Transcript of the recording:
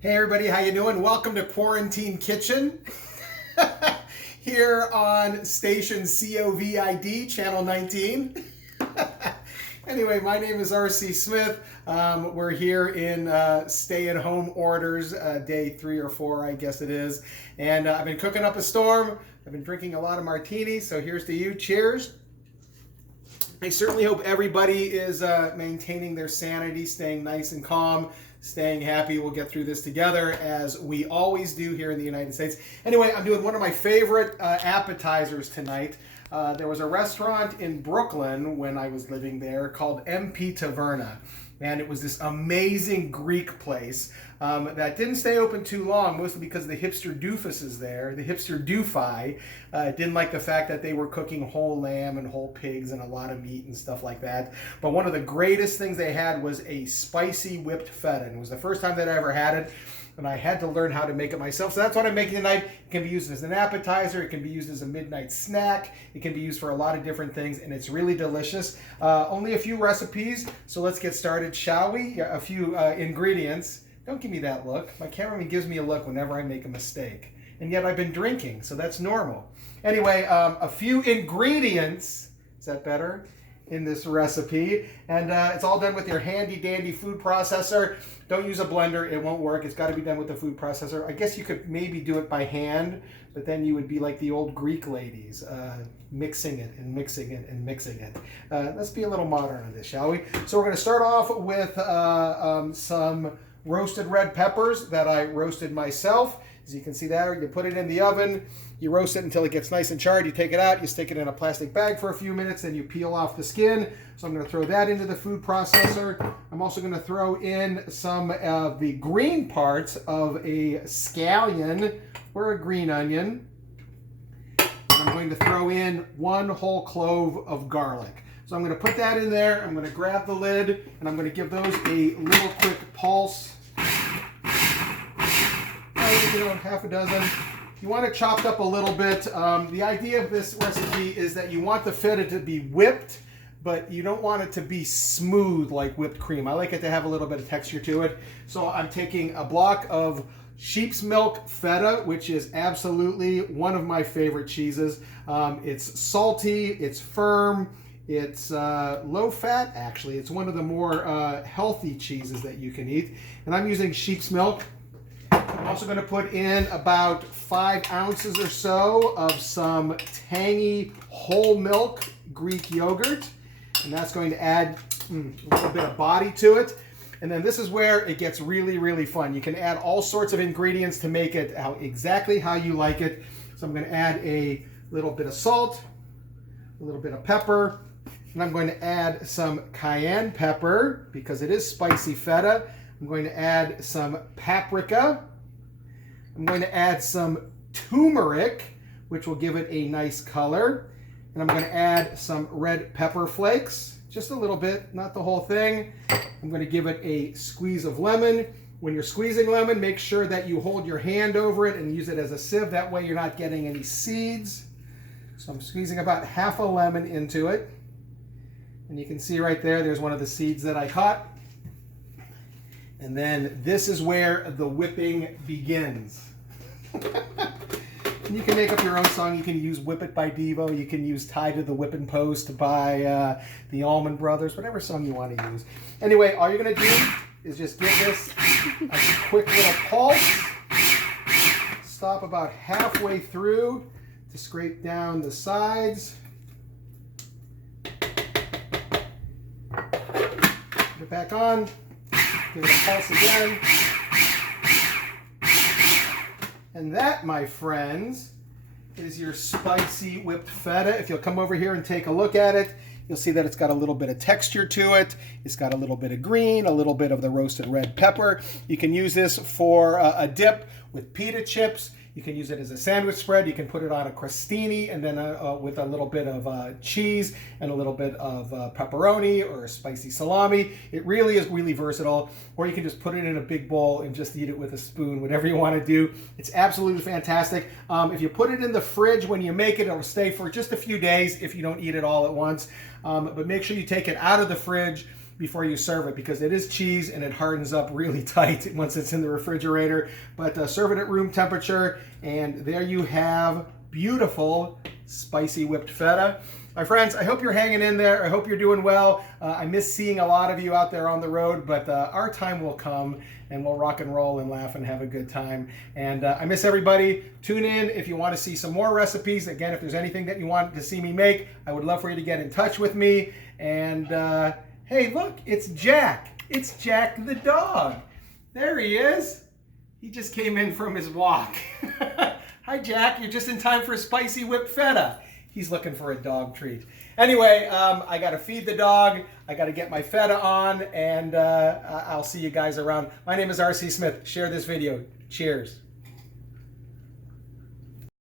Hey everybody, how you doing? Welcome to Quarantine Kitchen here on station COVID channel 19. Anyway, my name is R.C. Smith. We're here in stay-at-home orders, day 3 or 4, I guess it is. And I've been cooking up a storm. I've been drinking a lot of martinis, so here's to you. Cheers. I certainly hope everybody is maintaining their sanity, staying nice and calm, staying happy. We'll get through this together as we always do here in the United States. Anyway, I'm doing one of my favorite appetizers tonight. There was a restaurant in Brooklyn when I was living there called MP Taverna. And it was this amazing Greek place that didn't stay open too long, mostly because the hipster doofuses there, the hipster doofi, didn't like the fact that they were cooking whole lamb and whole pigs and a lot of meat and stuff like that. But one of the greatest things they had was a spicy whipped feta. And it was the first time that I ever had it. And I had to learn how to make it myself. So that's what I'm making tonight. It can be used as an appetizer. It can be used as a midnight snack. It can be used for a lot of different things, and it's really delicious. Only a few recipes, so let's get started, shall we? A few ingredients. Don't give me that look. My cameraman gives me a look whenever I make a mistake. And yet I've been drinking, so that's normal. Anyway, a few ingredients. Is that better? In this recipe, and it's all done with your handy dandy food processor. Don't use a blender, it won't work. It's got to be done with the food processor. I guess you could maybe do it by hand, but then you would be like the old Greek ladies, mixing it and mixing it and mixing it. Let's be a little modern on this, shall we? So we're going to start off with some roasted red peppers that I roasted myself. As you can see there, you put it in the oven, you roast it until it gets nice and charred, you take it out, you stick it in a plastic bag for a few minutes, then you peel off the skin. So I'm going to throw that into the food processor. I'm also going to throw in some of the green parts of a scallion or a green onion. And I'm going to throw in 1 whole clove of garlic. So I'm going to put that in there, I'm going to grab the lid, and I'm going to give those a little quick pulse. Half a dozen. You want it chopped up a little bit. The idea of this recipe is that you want the feta to be whipped, but you don't want it to be smooth like whipped cream. I like it to have a little bit of texture to it. So I'm taking a block of sheep's milk feta, which is absolutely one of my favorite cheeses. It's salty, it's firm, it's low fat actually. It's one of the more healthy cheeses that you can eat. And I'm using sheep's milk. I'm also going to put in about 5 ounces or so of some tangy whole milk Greek yogurt. And that's going to add a little bit of body to it. And then this is where it gets really, really fun. You can add all sorts of ingredients to make it exactly how you like it. So I'm going to add a little bit of salt, a little bit of pepper, and I'm going to add some cayenne pepper because it is spicy feta. I'm going to add some paprika. I'm going to add some turmeric, which will give it a nice color. And I'm going to add some red pepper flakes, just a little bit, not the whole thing. I'm going to give it a squeeze of lemon. When you're squeezing lemon, make sure that you hold your hand over it and use it as a sieve. That way you're not getting any seeds. So I'm squeezing about half a lemon into it. And you can see right there, there's one of the seeds that I caught. And then this is where the whipping begins. And you can make up your own song. You can use Whip It by Devo. You can use Tie to the Whipping Post by the Allman Brothers, whatever song you want to use. Anyway, all you're going to do is just give this a quick little pulse. Stop about halfway through to scrape down the sides. Put it back on. Give it a pulse again. And that, my friends, is your spicy whipped feta. If you'll come over here and take a look at it, you'll see that it's got a little bit of texture to it. It's got a little bit of green, a little bit of the roasted red pepper. You can use this for a dip with pita chips. You can use it as a sandwich spread. You can put it on a crostini and then with a little bit of cheese and a little bit of pepperoni or a spicy salami. It really is really versatile. Or you can just put it in a big bowl and just eat it with a spoon, whatever you want to do. It's absolutely fantastic. If you put it in the fridge when you make it, it'll stay for just a few days if you don't eat it all at once. But make sure you take it out of the fridge before you serve it, because it is cheese and it hardens up really tight once it's in the refrigerator. But serve it at room temperature, and there you have beautiful spicy whipped feta. My friends, I hope you're hanging in there. I hope you're doing well. I miss seeing a lot of you out there on the road, but our time will come, and we'll rock and roll and laugh and have a good time. And I miss everybody. Tune in if you want to see some more recipes. Again, if there's anything that you want to see me make, I would love for you to get in touch with me. And hey, look, it's Jack. It's Jack the dog. There he is. He just came in from his walk. Hi, Jack. You're just in time for a spicy whipped feta. He's looking for a dog treat. Anyway, I got to feed the dog. I got to get my feta on, and I'll see you guys around. My name is R.C. Smith. Share this video. Cheers.